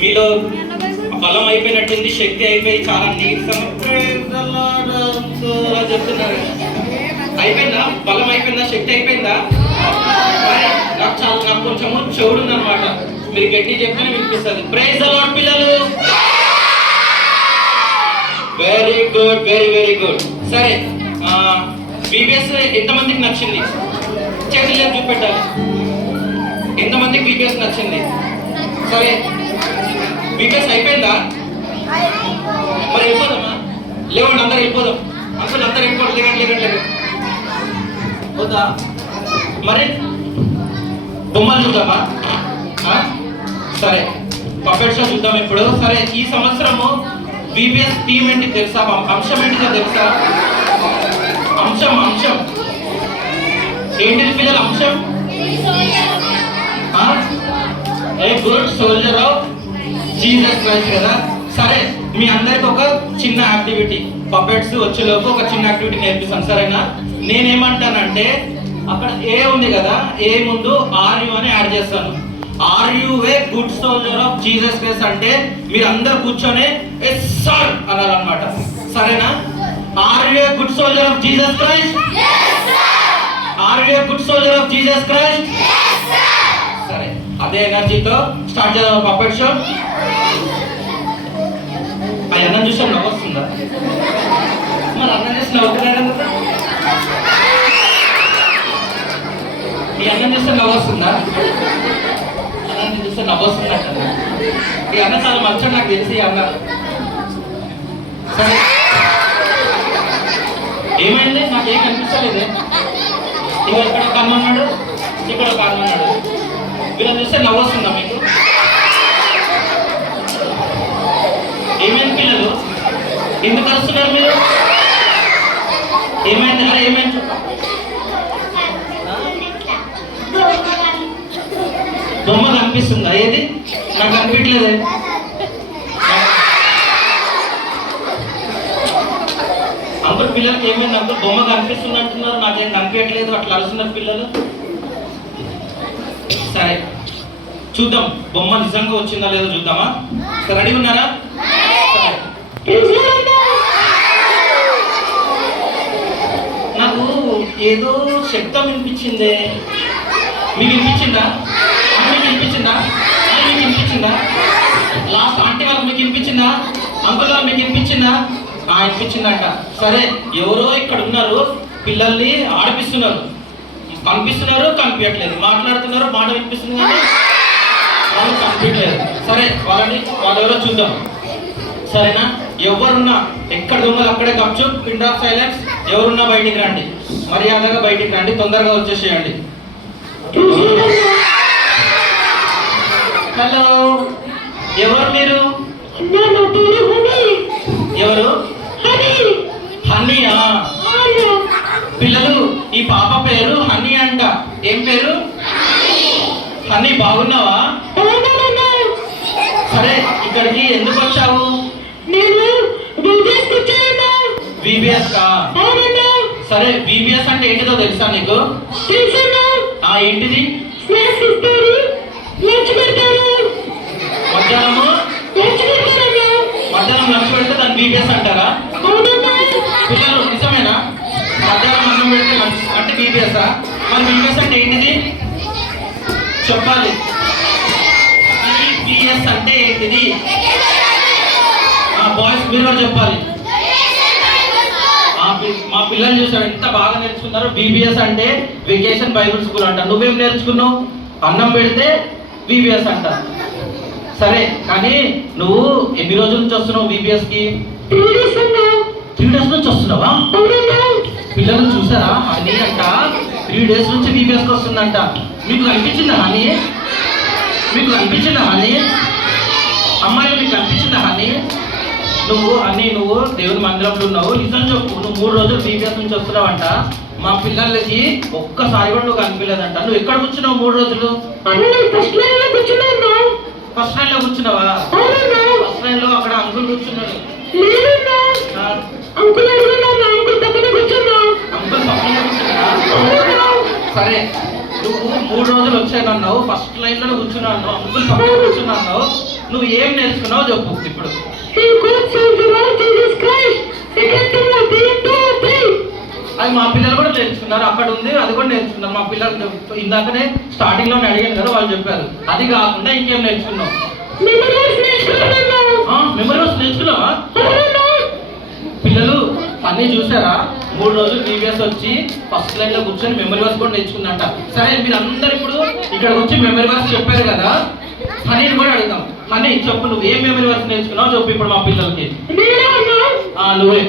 మీలో బలం అయిపోయినట్టుంది, శక్తి అయిపోయి చాలా నీరసం చెప్తున్నారు. అయిపోయిందా? బలం అయిపోయిందా? శక్తి అయిపోయిందా? నాకు కొంచెము చెవుడు ఉందన్నమాట. మీరు గట్టి చెప్తేనే వినిపిస్తుంది. ప్రైజ్ ది లార్డ్ పిల్లలు. Very good, very very good. సరే, బీబీఎస్ ఎంతమందికి నచ్చింది? చేతులు చూపెట్టాలి. ఎంతమందికి బీబీఎస్ నచ్చింది? సరే, బీబీఎస్ అయిపోయిందా? మరి వెళ్ళిపోదామా? లేవండి, అందరు వెళ్ళిపోదాం. అసలు అందరు వెళ్ళిపోవడం. లేకండి వద్దా? మరి బొమ్మలు చూద్దామా? సరే, పప్పెట్ షో చూద్దాం ఇప్పుడు. సరే, ఈ సంవత్సరము బీబీఎస్ థీమ్ ఏంటి తెలుసా? అంశం ఏంటిదో తెలుసా? అంశం ఏంటిది పిల్లల అంశం? ఏ good soldier of Jesus Christ కదా. సరే, మీ అందరికి ఒక చిన్న యాక్టివిటీ, పప్పెట్స్ వచ్చేలోపు ఒక చిన్న యాక్టివిటీ నేర్పిస్తాను. సరేనా? నేనేమంటానంటే అక్కడ ఏ ఉంది కదా, ఏ ముందు ఆర్ యు అని యాడ్ చేస్తాను. Are you a good soldier of Jesus Christ అంటే మీరు అందరు కూర్చొని ఎస్ సార్ అనాలన్నమాట. సరేనా? Are you a good soldier of Jesus Christ? Are you a good soldier of Jesus Christ? సరే, అదే ఎనర్జీతో స్టార్ట్ చేద్దాం పప్పెట్ షో. ఆ అన్నం చూస్తే నవ్వొస్తుందా? మరి అన్నం చూసి నవ్వుతున్నాడు కదా. ఈ అన్నం చూస్తే నవ్వొస్తుందా? అన్నం చూస్తే నవ్వొస్తుందట. ఈ అన్న చాలా మంచిగా నాకు తెలిసి ఈ అన్న. సరే, ఏమైంది? నాకేం కనిపించలేదే. ఇక్కడ ఒక అన్న ఉన్నాడు, ఇక్కడ ఒక అన్న ఉన్నాడు. వీళ్ళని చూస్తే నవ్వొస్తుందా మీకు? ఏమైంది పిల్లలు? ఎందుకు వస్తున్నారు మీరు? ఏమైంది? అరే ఏమైంది చెప్ప. బొమ్మ కనిపిస్తుందా? ఏది? నాకు కనిపించలేదే. అందరు పిల్లలకి ఏమైంది? అందరు బొమ్మ కనిపిస్తుంది అంటున్నారు, నాకేం కనిపించట్లేదు. అట్లా అరుస్తున్నారు పిల్లలు. సరే, చూద్దాం బొమ్మ నిజంగా వచ్చిందా లేదో చూద్దామా? సరే, రెడీ ఉన్నారా? నాకు ఏదో శబ్దం వినిపించిందే. మీకు వినిపించిందా? మీకు వినిపించిందా? మీకు వినిపించిందా? లాస్ట్ ఆంటీ వాళ్ళకి మీకు వినిపించిందా? అంకుల్ వాళ్ళకి మీకు వినిపించిందా? వినిపించిందంట. సరే, ఎవరో ఇక్కడ ఉన్నారు, పిల్లల్ని ఆడిపిస్తున్నారు. కనిపిస్తున్నారు, కనిపించట్లేదు. మాట్లాడుతున్నారు, మాట వినిపిస్తుంది కానీ వాళ్ళు కనిపించట్లేదు. సరే, వాళ్ళెవరో చూద్దాం. సరేనా? ఎవరున్నా ఎక్కడ దొంగలు అక్కడే కప్చు. పిండ్ ఆఫ్ సైలెన్స్. ఎవరున్నా బయటికి రండి, మర్యాదగా బయటికి రండి, తొందరగా వచ్చేసేయండి. హలో, ఎవరు మీరు? ఎవరు? హనీయా? పిల్లలు, ఈ పాప పేరు హనీ అంట. ఏం పేరు? హనీ. బాగున్నావా? సరే, ఇక్కడికి ఎందుకు వచ్చావు? విబిఎస్ కా? సరే, విబిఎస్ అంటే ఏంటిదో తెలుసా నీకు? ఏంటిది? మధ్యాహ్నం లంచ్ పెడితే దాన్ని బీబీఎస్ అంటారా? పిల్లలు, నిజమేనా? మధ్యాహ్నం అన్నం పెడితే లంచ్ అంటే బీబీఎస్? మరి బీబీఎస్ అంటే ఏంటిది చెప్పాలి. బీబీఎస్ అంటే ఏంటిది? బాయ్స్ మీరు కూడా చెప్పాలి. మా పిల్లలు చూసాడు ఎంత బాగా నేర్చుకున్నారు. బీబీఎస్ అంటే వెకేషన్ బైబుల్ స్కూల్ అంట. నువ్వేం నేర్చుకున్నావు? అన్నం పెడితే బీబీఎస్ అంట. సరే, కానీ నువ్వు ఎన్ని రోజుల నుంచి వస్తున్నావు బీబీఎస్ కి? 3 days నుంచి వస్తున్నావా? పిల్లలు చూసారా? హనీ అంట 3 days నుంచి బీబీఎస్ కి వస్తుందంట. మీకు కనిపించిందా హనీ? మీకు కనిపించిందా హనీ? అమ్మాయి, మీకు కనిపించిందా హనీ? నువ్వు దేవుని మందిరంలో ఉన్నావు. నిజం చెప్పు, నువ్వు 3 రోజులు బీబీఎస్ నుంచి వస్తున్నావంట. మా పిల్లలకి ఒక్కసారి కూడా నువ్వు కనిపించలేదంట. నువ్వు ఎక్కడ కూర్చున్నావు 3 రోజులు? ఫస్ట్ లైన్ లో కూర్చున్నావా? ఫస్ట్ లైన్ లో అక్కడ అంకుల్ కూర్చున్నాడు. అంకుల్ పక్కన కూర్చున్నాడా? సరే, నువ్వు 3 రోజులు వచ్చానన్నావు, ఫస్ట్ లైన్ లో కూర్చున్నావు, అంకుల్ పక్కన కూర్చున్నావు. నువ్వు ఏం నేర్చుకున్నావు చెప్పు ఇప్పుడు. అది మా పిల్లలు కూడా నేర్చుకున్నారు, అక్కడ ఉంది అది కూడా నేర్చుకున్నారు మా పిల్లలు. ఇందాకనే స్టార్టింగ్ లో అడిగాను కదా, వాళ్ళు చెప్పారు. అది కాకుండా ఇంకేం నేర్చుకున్నావు? మెమరీ వర్స్ నేర్చుకున్నావా? పిల్లలు అన్నీ చూసారా? 3 రోజులు బీబీఎస్ వచ్చి ఫస్ట్ లైన్ లో కూర్చొని మెమరీ వర్స్ కూడా నేర్చుకుందంట. సరే, మీరు అందరు ఇప్పుడు ఇక్కడికి వచ్చి మెమరీ వర్స్ చెప్పారు కదా, హనీని కూడా అడుగుదాం. హనీ చెప్పు, నువ్వు ఏం మెమరీ వర్స్ నేర్చుకున్నావు చెప్పు ఇప్పుడు మా పిల్లలకి. నువ్వే.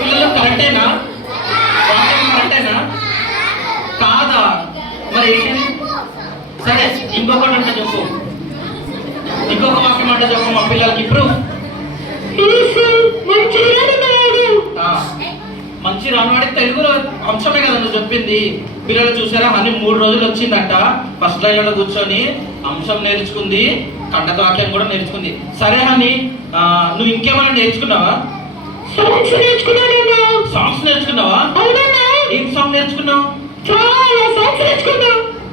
పిల్లలు కరెక్టేనా? కరెక్టేనా కాదా? మరి ఏంటి? సరే, ఇంకొకటి అంటే చెప్పు, ఇంకొక వాక్యం అంటే చెప్పు మా పిల్లలకి. ఇప్పుడు మంచి రానువాడి తెలుగులో అంశమే కదా నువ్వు చెప్పింది. పిల్లలు చూసారా, హనీ 3 రోజులు వచ్చిందంట, ఫస్ట్ లైన్లో కూర్చొని అంశం నేర్చుకుంది, ఖండత వాక్యం కూడా నేర్చుకుంది. సరే హనీ, నువ్వు ఇంకేమైనా నేర్చుకున్నావా? సాంగ్స్ నేర్చుకున్నావా? ఏం సాంగ్ నేర్చుకున్నావు?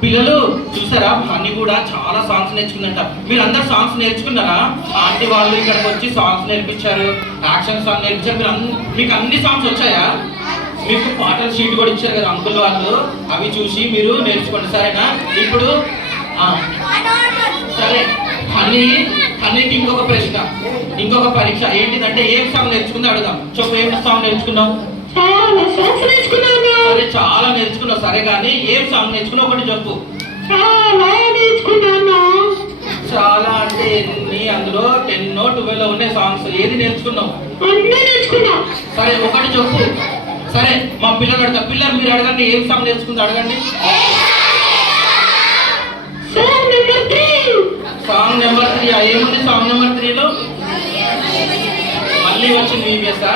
పిల్లలు చూసారా, హనీ కూడా చాలా సాంగ్స్ నేర్చుకుందంట. మీరు అందరు సాంగ్స్ నేర్చుకున్నారా? ఆంటీ వాళ్ళు ఇక్కడికి వచ్చి సాంగ్స్ నేర్పించారు, యాక్షన్ సాంగ్ నేర్పించారు. మీకు అన్ని సాంగ్స్ వచ్చాయా? మీకు పాటల షీట్ కూడా ఇచ్చారు కదా అంకుల్ వాళ్ళు, అవి చూసి మీరు నేర్చుకోండి, సరేనా? ఇప్పుడు సరే, హనీకి ఇంకొక ప్రశ్న, ఇంకొక పరీక్ష ఏంటిదంటే, ఏం సాంగ్ నేర్చుకుందో అడుగుదాం. చెప్పు, ఏం సాంగ్ నేర్చుకున్నావు? సరే, చాలా నేర్చుకున్నావు. సరే కానీ ఏం సాంగ్ నేర్చుకున్నావు ఒకటి చెప్పు. చాలా అంటే ఎన్ని? అందులో 10 12 ఉన్నాయి సాంగ్స్. ఏది నేర్చుకున్నావు? సరే, ఒకటి చెప్పు. సరే, మా పిల్లలు అడగ. పిల్లలు మీరు అడగండి, ఏం సాంగ్ నేర్చుకుందో అడగండి. Song number 3. ఏముంది సాంగ్ నెంబర్ 3లో? మళ్ళీ వచ్చింది బీబీఎస్.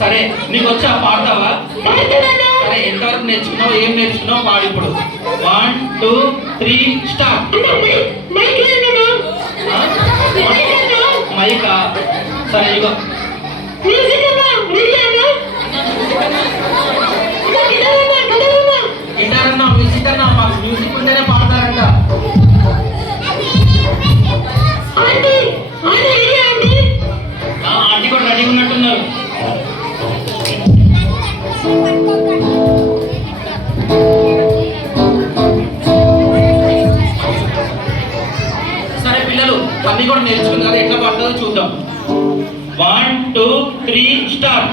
సరే, నీకు వచ్చా? పాడతావా? సరే, ఎంతవరకు నేర్చుకున్నావు, ఏం నేర్చుకున్నావు పాడు ఇప్పుడు. 1 2 3 స్టార్ట్. మైకా? సరే, ఇగో గిటార్ అన్నా, మ్యూజిక్ అన్నా. మాకు మ్యూజిక్ ఉంటేనే పాడతారంట. ఆంటీ కూడా రెడీ ఉన్నట్టున్నారు. సరే పిల్లలు, అన్ని కూడా నేర్చుకుంది కదా, ఎట్లా పడుతుందో చూద్దాం. 1 2 3 స్టార్ట్.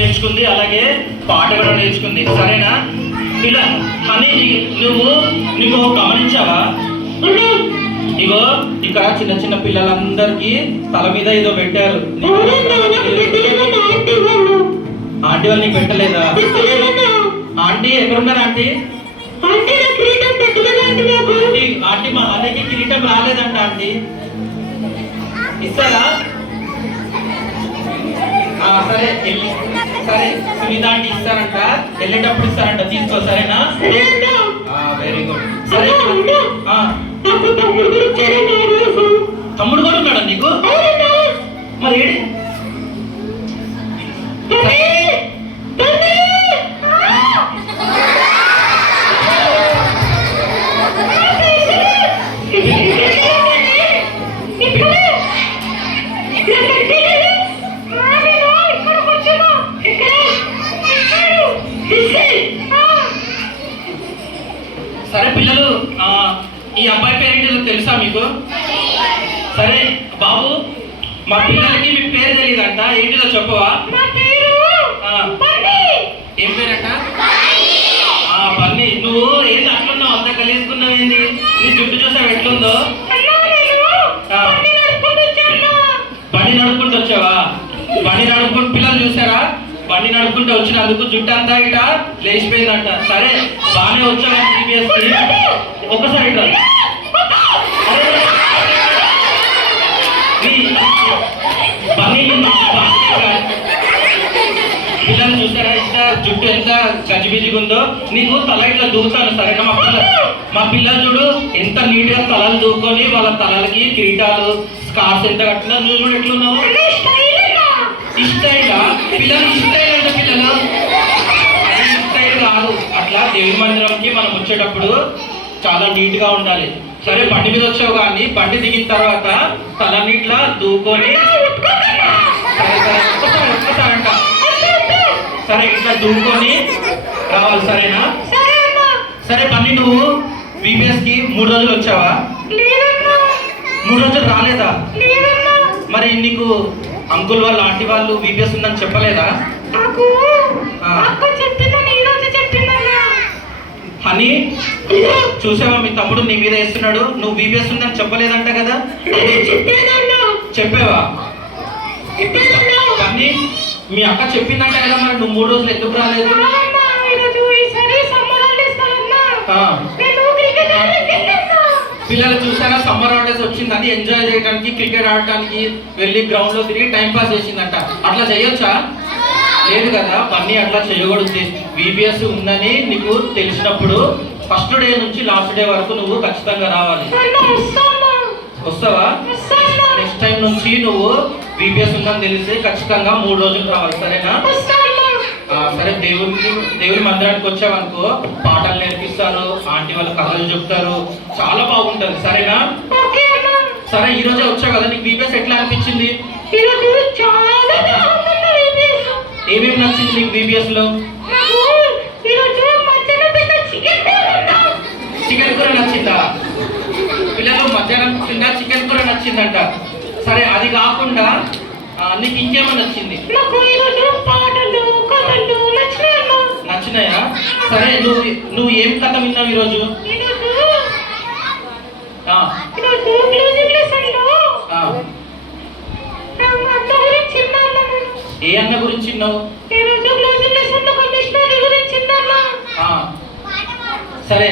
నేర్చుకుంది, అలాగే పాట కూడా నేర్చుకుంది, సరేనా? ఇలా హనీ, నీకు గమనించావా? ఇగో ఇక్కడ చిన్న చిన్న పిల్లలందరికీ తల మీద ఏదో పెట్టారు. ఆంటీ వాళ్ళు నీకు పెట్టలేదా? ఆంటీ ఎక్కడున్నారు? ఆంటీ ఆంటీ మా హనీకి కిరీటం రాలేదంట. ఆంటీ ఇస్తారా? సరే, సరే, సునీత ఆంటీ ఇస్తారంట, వెళ్ళేటప్పుడు ఇస్తారంట, తీసుకో, సరేనా? Very good. సరే, తమ్ముడు కూడా ఉన్నాడా నీకు? మరి ఏడి? సరే బాబు, మా పిల్లలకి మీ పేరు తెలియదంట, ఏంటిదో చెప్పవా? ఏం పేరంట? బన్నీ. నువ్వు ఏంటి అట్లున్నావు, అంత కలిసుకున్నావు ఏంది? నీ జుట్టు చూసావు ఎట్లుందో? బండి నడుపుకుంటూ వచ్చావా? బండి నడుపుకుంటూ పిల్లలు చూసారా? బండి నడుపుకుంటూ వచ్చినందుకు జుట్టు అంతా ఇట లేచిపోయిందంట. సరే బాగానే వచ్చావా సిబిఎస్కి? ఒక్కసారి ఇట్లా పిల్లలు చూసారా ఎంత జుట్టు ఎంత గజిబిజిగా ఉందో? నీకు తల ఇట్లా దూకుతాను సరేనా? మా పిల్లలు చూడు ఎంత నీట్ గా తలలు దూకొని వాళ్ళ తలలకి కిరీటాలు స్కార్స్ ఎంత కట్టినా, నువ్వు చూడు ఎట్లున్నావు? ఇష్టైలా పిల్లలు ఇష్టైల్ అంటే పిల్లలు ఇష్టైల్ కాదు. అట్లా దేవుని మందిరంకి మనం వచ్చేటప్పుడు చాలా నీట్ గా ఉండాలి. సరే బండి మీద వచ్చావు కానీ బండి దిగిన తర్వాత తలనీట్లా దూకొని ఒక్కసారంట సరే ఇట్లా దూకొని రావాలి సరేనా? సరే బండి నువ్వు బీబీఎస్ కి 3 రోజులు వచ్చావా? 3 రోజులు రాలేదా? మరి నీకు అంకుల్ వాళ్ళు ఆంటీ వాళ్ళు బీబీఎస్ ఉందని చెప్పలేదా? హనీ చూసావా మీ తమ్ముడు నీ మీద వేస్తున్నాడు, నువ్వు బీబీఎస్ ఉందని చెప్పలేదంట కదా? చెప్పావా? కానీ మీ అక్క చెప్పిందంట కదా, మరి నువ్వు 3 రోజులు ఎందుకు రాలేదు? పిల్లలు చూసారా సమ్మర్ హాలిడేస్ వచ్చిందని ఎంజాయ్ చేయడానికి క్రికెట్ ఆడటానికి వెళ్ళి గ్రౌండ్ లో తిరిగి టైం పాస్ చేసిందంట. అట్లా చేయొచ్చా? లేదు కదా. పని అట్లా చేయకూడదు. బీబీఎస్ ఉందని నీకు తెలిసినప్పుడు ఫస్ట్ డే నుంచి లాస్ట్ డే వరకు నువ్వు ఖచ్చితంగా రావాలి. వస్తావా? నెక్స్ట్ టైం నుంచి నువ్వు బీబీఎస్ ఉందని తెలిసి ఖచ్చితంగా 3 రోజులు రావాలి సరేనా? సరే దేవుని మందిరానికి వచ్చావనుకో పాటలు నేర్పిస్తారు, ఆంటీ వాళ్ళు కథలు చెప్తారు, చాలా బాగుంటుంది సరేనా? సరే ఈ రోజే వచ్చావు కదా, నీకు బీబీఎస్ ఎట్లా అనిపించింది? ఏమేమి నచ్చింది నీకు బీబీఎస్ లో? చికెన్ కూర నచ్చిందా? పిల్లలు మధ్యాహ్నం తిన్నా చికెన్ కూర నచ్చిందంట. సరే అది కాకుండా నీకు ఇంకేమో నచ్చింది? నచ్చినాయా? సరే నువ్వు ఏం కథ విన్నావు ఈరోజు? ఏ అన్న గురించి విన్నావు? సరే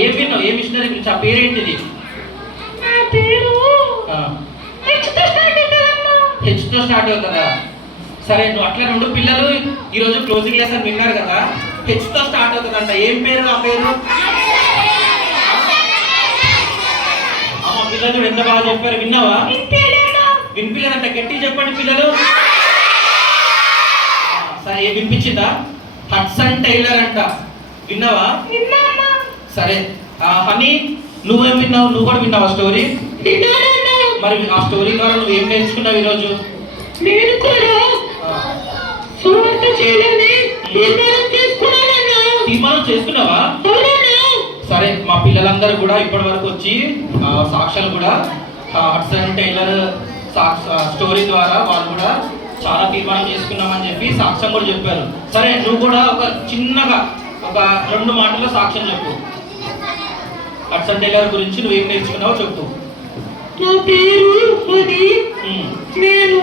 ఏం విన్నావు? ఏ మిషనరీ గురించి? ఆ పేరేంటిది? హెచ్ తో స్టార్ట్ అవుతుందా? సరే నువ్వు అట్లా 2 పిల్లలు ఈరోజు క్లోజింగ్ లెసన్ విన్నారు కదా, హెచ్ తో స్టార్ట్ అవుతుందంట. ఏం పేరు ఆ పేరు? అమ్మ పిల్లలు ఎంత బాగా చెప్పారు, విన్నావా? వినిపించలేదంట, గట్టి చెప్పండి పిల్లలు. సరే ఏం వినిపించిందా? హడ్సన్ టైలర్ అంట, విన్నావా? సరే హనీ నువ్వేం విన్నావు? నువ్వు కూడా విన్నావా స్టోరీ? మరి ఆ స్టోరీ ద్వారా నువ్వు ఏం నేర్చుకున్నావు ఈరోజు? తీర్మానం చేసుకున్నావా? సరే మా పిల్లలందరూ కూడా ఇప్పటి వరకు వచ్చి సాక్ష్యాలు కూడా హడ్సన్ టైలర్ స్టోరీ ద్వారా వాళ్ళు కూడా చాలా తీర్మానం చేసుకున్నామని చెప్పి సాక్ష్యం కూడా చెప్పారు. సరే నువ్వు కూడా ఒక చిన్నగా ఒక 2 మాటల్లో సాక్ష్యం చెప్పు. హడ్సన్ టైలర్ గురించి నువ్వేం నేర్చుకున్నావో చెప్పు. నా పేరు హనీ. నేను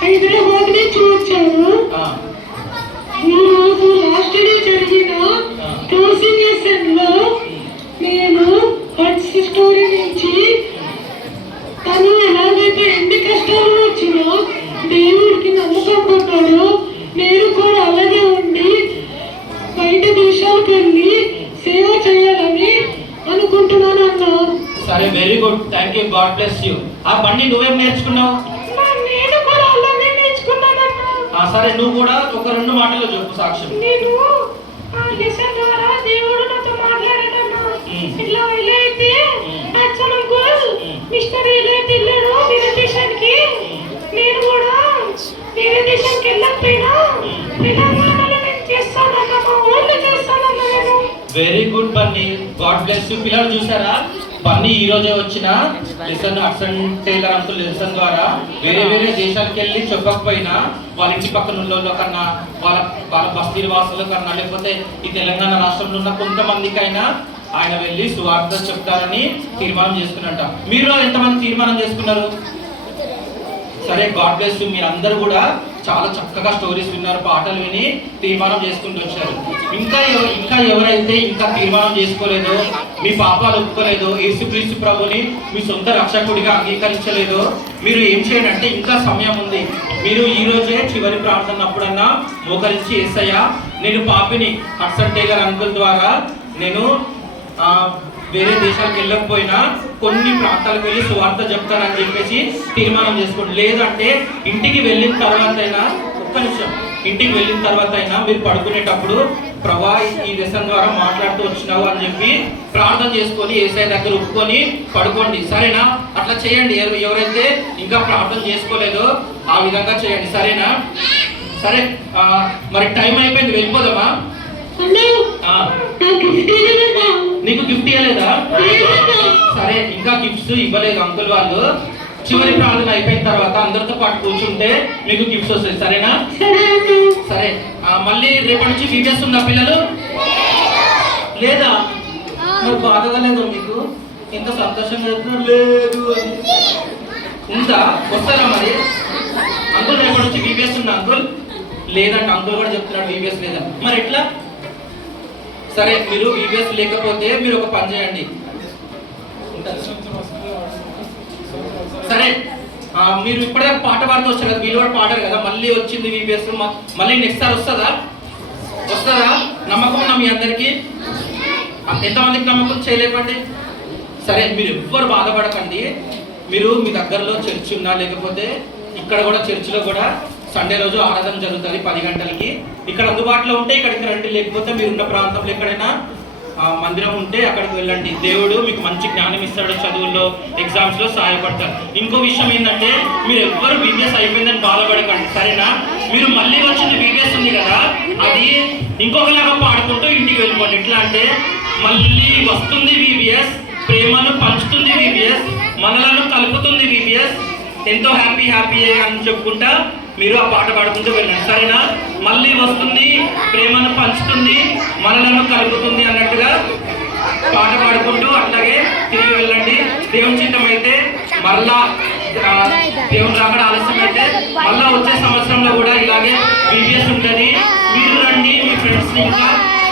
హైదరాబాద్ నుంచి వచ్చాను. ఈ రోజు లాస్ట్ డే జరిగిన క్లోజింగ్ లెసన్ లో నేను హడ్స్ స్టోరీ నుంచి తను ఎలాగైతే ఎన్ని కష్టాలు వచ్చినా దేవుడికి నమ్మకం పడ్డాడో నేను కూడా అలాగే ఉండి బయట దేశాలకు వెళ్ళి సేవ చేయాలని అనుకుంటున్నాను అన్నా. సరే very good, thank you, God bless you. ఆ బండి నువ్వేం నేర్చుకున్నావు? నేను కూడా అలాగే నేర్చుకున్నానన్నా. సరే నువ్వు కూడా ఒక 2 మాటల్లో చెప్పు సాక్ష్యం. నేను ఆ లెసన్ ద్వారా దేవుడు నాతో మాట్లాడాడన్నా. ఇట్లా వెళ్ళైతే యాక్చువల్ గోల్ మిస్టర్ వెళ్ళైతే వెళ్ళాడు వేరే దేశానికి, నేను కూడా వేరే దేశానికి వెళ్ళకపోయినా తెలంగాణలో నేను చేస్తానన్నా, మా ఊళ్ళో చేస్తానన్నా నేను. Very good Bunny, God bless you. పిల్లలు చూసారా పన్ని ఈ రోజే వచ్చిన lesson Hudson tailor uncle lesson ద్వారా వేరే వేరే దేశాలకు వెళ్ళి చెప్పకపోయినా వాళ్ళ ఇంటి పక్కన ఉన్న కన్నా వాళ్ళ వాళ్ళ బస్తీ నివాసుల కన్నా లేకపోతే ఈ తెలంగాణ రాష్ట్రంలో ఉన్న కొంతమందికైనా ఆయన వెళ్ళి సువార్త చెప్తారని తీర్మానం చేసుకున్నట్ట. మీరు ఎంతమంది తీర్మానం చేసుకున్నారు? సరే, గాడ్ బ్లెస్ యు. మీరు అందరూ కూడా చాలా చక్కగా స్టోరీస్ విన్నారు, పాటలు విని తీర్మానం చేసుకుంటూ వచ్చారు. ఇంకా ఎవరైతే ఇంకా తీర్మానం చేసుకోలేదో, మీ పాపాలు ఒప్పుకోలేదో, యేసుక్రీస్తు ప్రభుని మీ సొంత రక్షకుడిగా అంగీకరించలేదో, మీరు ఏం చేయండి అంటే ఇంకా సమయం ఉంది. మీరు ఈ రోజే చివరి ప్రార్థన అప్పుడన్నా మోకరించి యేసయ్యా నేను పాపిని, హడ్సన్ టైలర్ అంకుల్ ద్వారా నేను వేరే దేశాలకు వెళ్ళకపోయినా కొన్ని ప్రాంతాలకు వెళ్ళి సువార్త చెప్తానని చెప్పేసి తీర్మానం చేసుకోండి. లేదంటే ఇంటికి వెళ్ళిన తర్వాత అయినా, ఒక్క నిమిషం, ఇంటికి వెళ్ళిన తర్వాత అయినా మీరు పడుకునేటప్పుడు ప్రభా ఈ లెసన్ ద్వారా మాట్లాడుతూ వచ్చినావు అని చెప్పి ప్రార్థన చేసుకొని యేసయ్య దగ్గర ఒప్పుకొని పడుకోండి. సరేనా? అట్లా చేయండి. ఎవరైతే ఇంకా ప్రార్థన చేసుకోలేదో ఆ విధంగా చేయండి. సరేనా? సరే, మరి టైం అయిపోయింది, వెళ్ళిపోదామా? నీకు గిఫ్ట్ ఇవ్వలేదా? సరే, ఇంకా గిఫ్ట్స్ ఇవ్వలేదు అంకుల్ వాళ్ళు. చివరి ప్రార్థన అయిపోయిన తర్వాత అందరితో పాటు కూర్చుంటే మీకు గిఫ్ట్స్ వస్తాయి. సరేనా? సరే, మళ్ళీ రేపటి నుంచి వీడియోస్ ఉందా పిల్లలు? లేదా? మరి బాధగా లేదా మీకు? ఇంత సంతోషంగా లేదు అని ఉందా? వస్తారా మరి? అంకుల్ రేపటి నుంచి వీబీఎస్ ఉందా అంకుల్? లేదంటే అంకుల్ కూడా చెప్తున్నాడు వీబీఎస్ లేదా. మరి ఎట్లా? సరే, మీరు వీబీఎస్ లేకపోతే మీరు ఒక పని చేయండి. సరే, మీరు ఇప్పటిదాకా పాట పాడుతూ వచ్చారు కదా, మీరు కూడా పాడారు కదా, మళ్ళీ వచ్చింది వీబీఎస్, మళ్ళీ నెక్స్ట్ సార్ వస్తుందా? నమ్మకం ఉన్నా మీ అందరికీ? ఎంతమందికి నమ్మకం చేయలేకండి? సరే, మీరు ఎవ్వరు బాధపడకండి. మీరు మీ దగ్గరలో చర్చ్ ఉన్నా లేకపోతే ఇక్కడ కూడా చర్చిలో కూడా సండే రోజు ఆరాధన జరుగుతుంది 10 గంటలకి. ఇక్కడ అందుబాటులో ఉంటే ఇక్కడికి రండి, లేకపోతే మీరున్న ప్రాంతంలో ఎక్కడైనా మందిరం ఉంటే అక్కడికి వెళ్ళండి. దేవుడు మీకు మంచి జ్ఞానం ఇస్తాడు, చదువుల్లో ఎగ్జామ్స్లో సహాయపడతారు. ఇంకో విషయం ఏంటంటే మీరు ఎవ్వరు వీబీఎస్ అయిపోయిందని బాధపడకండి. సరేనా? మీరు మళ్ళీ వచ్చిన వీబీఎస్ ఉంది కదా, అది ఇంకొకలాగా పాడుకుంటూ ఇంటికి వెళ్ళిపోండి. ఎట్లా అంటే మళ్ళీ వస్తుంది వీబీఎస్, ప్రేమను పంచుతుంది వీబీఎస్, మనలను కలుపుతుంది వీబీఎస్, ఎంతో హ్యాపీ అని చెప్పుకుంటా మీరు ఆ పాట పాడుకుంటూ వెళ్ళండి. సరేనా? మళ్ళీ వస్తుంది, ప్రేమను పంచుతుంది, మనలను కలుపుతుంది అన్నట్టుగా పాట పాడుకుంటూ అట్లాగే తిరిగి వెళ్ళండి. దేవుని చిత్తం అయితే మళ్ళా దేవుని రాకడ ఆలస్యం అయితే మళ్ళా వచ్చే సంవత్సరంలో కూడా ఇలాగే వీబీఎస్ ఉంటుంది. మీరు రండి, మీ ఫ్రెండ్స్ని ఇంకా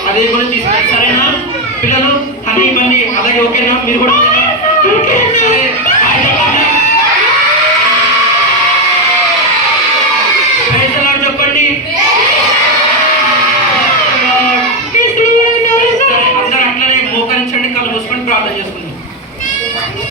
అదే కూడా తీసుకెళ్ళండి. సరేనా పిల్లలు? అన్నీ ఇవ్వండి. అలాగే ఓకేనా? మీరు కూడా సరే.